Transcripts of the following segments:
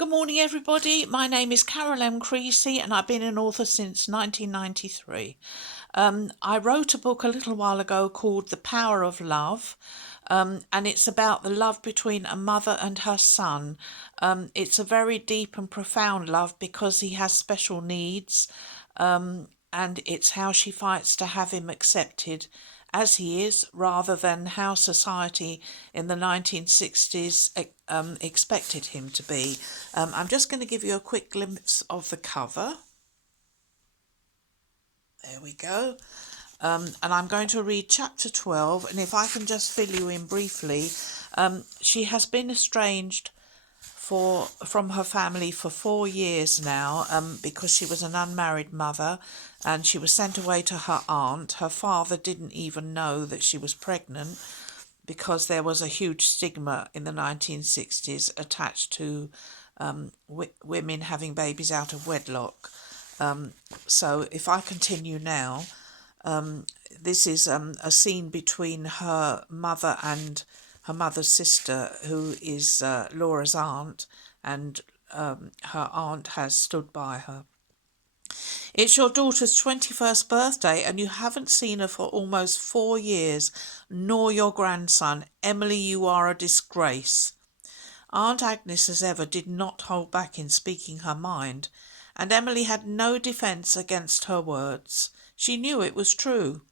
Good morning, everybody. My name is Carol M. Creasy, and I've been an author since 1993. I wrote a book a little while ago called The Power of Love, and it's about the love between a mother and her son. It's a very deep and profound love because he has special needs, and it's how she fights to have him accepted as he is, rather than how society in the 1960s expected him to be. I'm just going to give you a quick glimpse of the cover. There we go. And I'm going to read chapter 12, and if I can just fill you in briefly, she has been estranged from her family for 4 years now, because she was an unmarried mother and she was sent away to her aunt. Her father didn't even know that she was pregnant because there was a huge stigma in the 1960s attached to women having babies out of wedlock. So if I continue now, this is a scene between her mother and her mother's sister, who is Laura's aunt, and her aunt has stood by her. It's your daughter's 21st birthday and you haven't seen her for almost 4 years, nor your grandson. Emily, you are a disgrace. Aunt Agnes, as ever, did not hold back in speaking her mind, and Emily had no defence against her words. She knew it was true.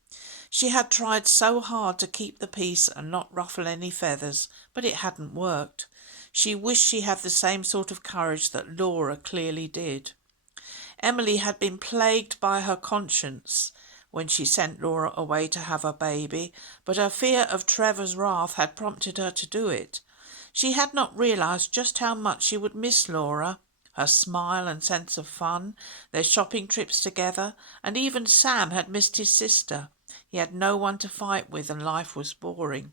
She had tried so hard to keep the peace and not ruffle any feathers, but it hadn't worked. She wished she had the same sort of courage that Laura clearly did. Emily had been plagued by her conscience when she sent Laura away to have a baby, but her fear of Trevor's wrath had prompted her to do it. She had not realised just how much she would miss Laura, her smile and sense of fun, their shopping trips together, and even Sam had missed his sister. He had no one to fight with and life was boring.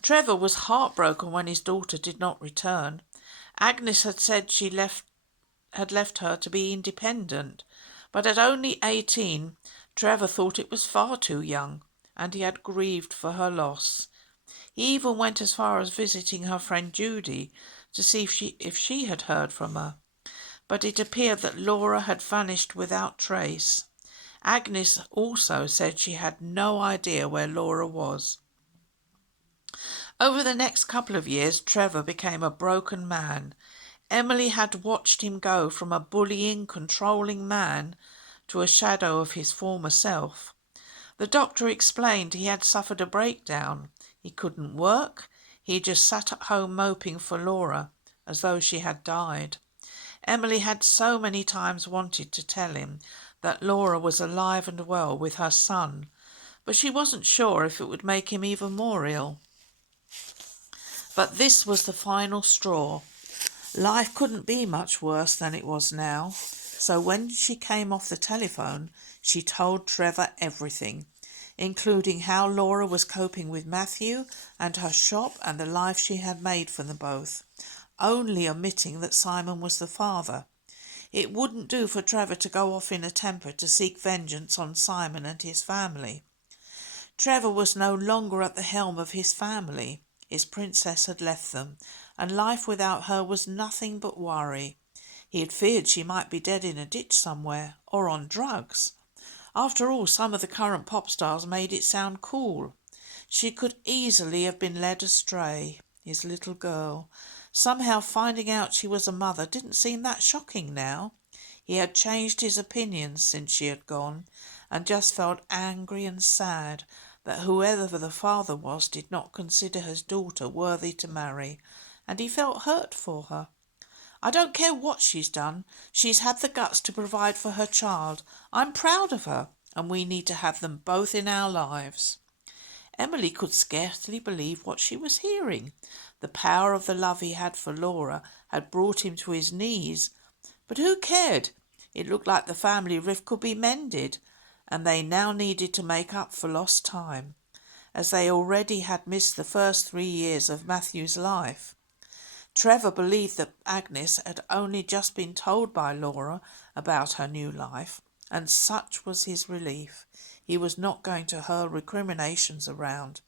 Trevor was heartbroken when his daughter did not return. Agnes had said had left her to be independent, but at only 18, Trevor thought it was far too young, and he had grieved for her loss. He even went as far as visiting her friend Judy to see if she had heard from her, but it appeared that Laura had vanished without trace. Agnes also said she had no idea where Laura was. Over the next couple of years, Trevor became a broken man. Emily had watched him go from a bullying, controlling man to a shadow of his former self. The doctor explained he had suffered a breakdown. He couldn't work. He just sat at home moping for Laura, as though she had died. Emily had so many times wanted to tell him that Laura was alive and well with her son, but she wasn't sure if it would make him even more ill. But this was the final straw. Life couldn't be much worse than it was now, so when she came off the telephone, she told Trevor everything, including how Laura was coping with Matthew and her shop and the life she had made for them both, only omitting that Simon was the father. It wouldn't do for Trevor to go off in a temper to seek vengeance on Simon and his family. Trevor was no longer at the helm of his family. His princess had left them, and life without her was nothing but worry. He had feared she might be dead in a ditch somewhere, or on drugs. After all, some of the current pop stars made it sound cool. She could easily have been led astray, his little girl. Somehow finding out she was a mother didn't seem that shocking now. He had changed his opinions since she had gone, and just felt angry and sad that whoever the father was did not consider his daughter worthy to marry, and he felt hurt for her. I don't care what she's done. She's had the guts to provide for her child. I'm proud of her, and we need to have them both in our lives. Emily could scarcely believe what she was hearing. The power of the love he had for Laura had brought him to his knees. But who cared? It looked like the family rift could be mended, and they now needed to make up for lost time, as they already had missed the first 3 years of Matthew's life. Trevor believed that Agnes had only just been told by Laura about her new life, and such was his relief. He was not going to hurl recriminations around.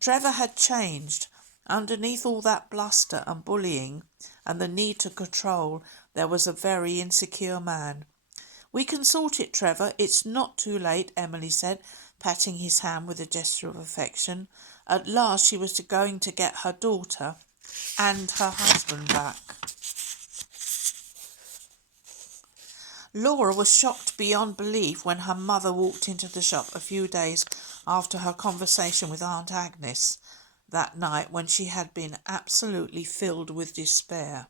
Trevor had changed, Underneath all that bluster and bullying and the need to control, there was a very insecure man. "We can sort it, Trevor. It's not too late," Emily said, patting his hand with a gesture of affection. At last she was going to get her daughter and her husband back. Laura was shocked beyond belief when her mother walked into the shop a few days after her conversation with Aunt Agnes that night, when she had been absolutely filled with despair.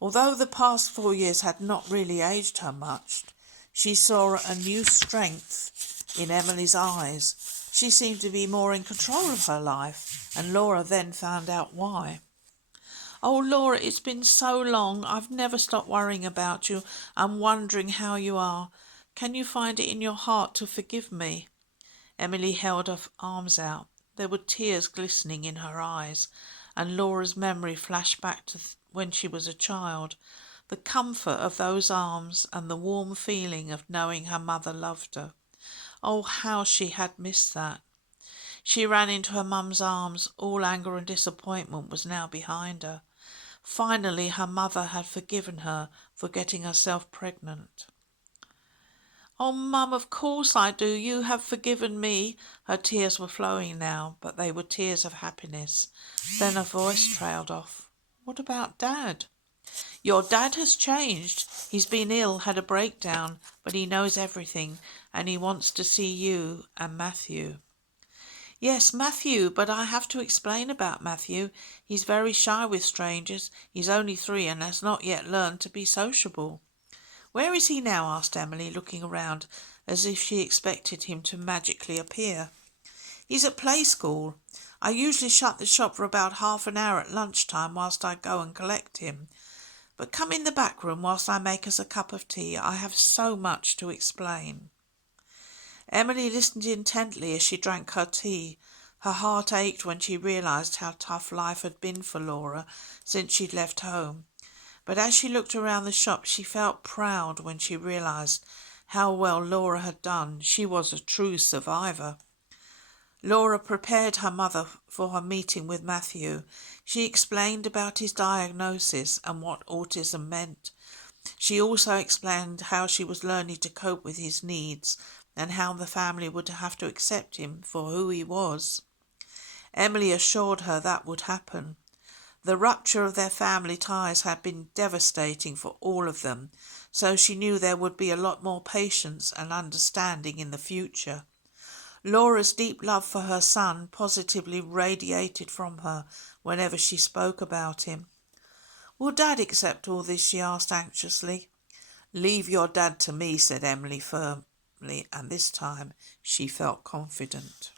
Although the past 4 years had not really aged her much, she saw a new strength in Emily's eyes. She seemed to be more in control of her life, and Laura then found out why. "Oh, Laura, it's been so long. I've never stopped worrying about you and wondering how you are. Can you find it in your heart to forgive me?" Emily held her arms out. There were tears glistening in her eyes, and Laura's memory flashed back to when she was a child. The comfort of those arms and the warm feeling of knowing her mother loved her. Oh, how she had missed that. She ran into her mum's arms. All anger and disappointment was now behind her. Finally, her mother had forgiven her for getting herself pregnant. "Oh, Mum, of course I do. You have forgiven me." Her tears were flowing now, but they were tears of happiness. Then her voice trailed off. "What about Dad?" "Your dad has changed. He's been ill, had a breakdown, but he knows everything, and he wants to see you and Matthew." "Yes, Matthew, but I have to explain about Matthew. He's very shy with strangers. He's only 3 and has not yet learned to be sociable." "Where is he now?" asked Emily, looking around as if she expected him to magically appear. "He's at play school. I usually shut the shop for about half an hour at lunchtime whilst I go and collect him. But come in the back room whilst I make us a cup of tea. I have so much to explain." Emily listened intently as she drank her tea. Her heart ached when she realised how tough life had been for Laura since she'd left home. But as she looked around the shop, she felt proud when she realised how well Laura had done. She was a true survivor. Laura prepared her mother for her meeting with Matthew. She explained about his diagnosis and what autism meant. She also explained how she was learning to cope with his needs and how the family would have to accept him for who he was. Emily assured her that would happen. The rupture of their family ties had been devastating for all of them, so she knew there would be a lot more patience and understanding in the future. Laura's deep love for her son positively radiated from her whenever she spoke about him. "Will Dad accept all this?" she asked anxiously. "Leave your dad to me," said Emily firmly, and this time she felt confident.